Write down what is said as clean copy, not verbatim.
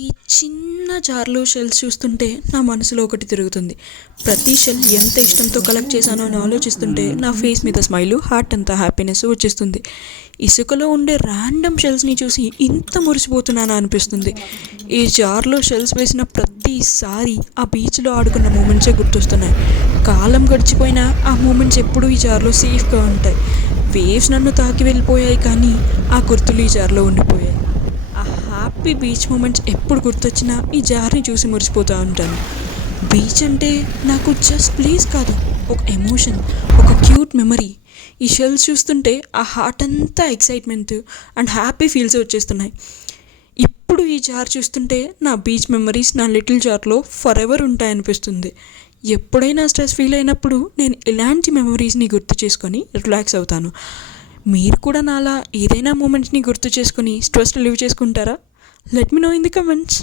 ఈ చిన్న జార్లో షెల్స్ చూస్తుంటే నా మనసులో ఒకటి తిరుగుతుంది. ప్రతి షెల్ ఎంత ఇష్టంతో కలెక్ట్ చేశానో అని ఆలోచిస్తుంటే నా ఫేస్ మీద స్మైలు, హార్ట్ అంతా హ్యాపీనెస్ వచ్చేస్తుంది. ఇసుకలో ఉండే ర్యాండమ్ షెల్స్ని చూసి ఇంత మురిసిపోతున్నానా అనిపిస్తుంది. ఈ జార్లో షెల్స్ వేసిన ప్రతిసారి ఆ బీచ్లో ఆడుకున్న మూమెంట్సే గుర్తొస్తున్నాయి. కాలం గడిచిపోయినా ఆ మూమెంట్స్ ఎప్పుడూ ఈ జార్లో సేఫ్గా ఉంటాయి. వేవ్స్ నన్ను తాకి వెళ్ళిపోయాయి, కానీ ఆ గుర్తులు ఈ జార్లో ఉండిపోయాయి. ఆ హ్యాపీ బీచ్ మూమెంట్స్ ఎప్పుడు గుర్తొచ్చినా ఈ జార్ని చూసి మురిసిపోతూ ఉంటాను. బీచ్ అంటే నాకు జస్ట్ ప్లేస్ కాదు, ఒక ఎమోషన్, ఒక క్యూట్ మెమరీ. ఈ షెల్స్ చూస్తుంటే ఆ హార్ట్ అంతా ఎక్సైట్మెంట్ అండ్ హ్యాపీ ఫీల్స్ వచ్చేస్తున్నాయి. ఇప్పుడు ఈ జార్ చూస్తుంటే నా బీచ్ మెమరీస్ నా లిటిల్ జార్లో ఫర్ ఎవర్ ఉంటాయనిపిస్తుంది. ఎప్పుడైనా స్ట్రెస్ ఫీల్ అయినప్పుడు నేను ఇలాంటి మెమరీస్ని గుర్తు చేసుకొని రిలాక్స్ అవుతాను. మీరు కూడా నాలా ఏదైనా మూమెంట్స్ని గుర్తు చేసుకొని స్ట్రెస్ రిలీవ్ చేసుకుంటారా? Let me know in the comments.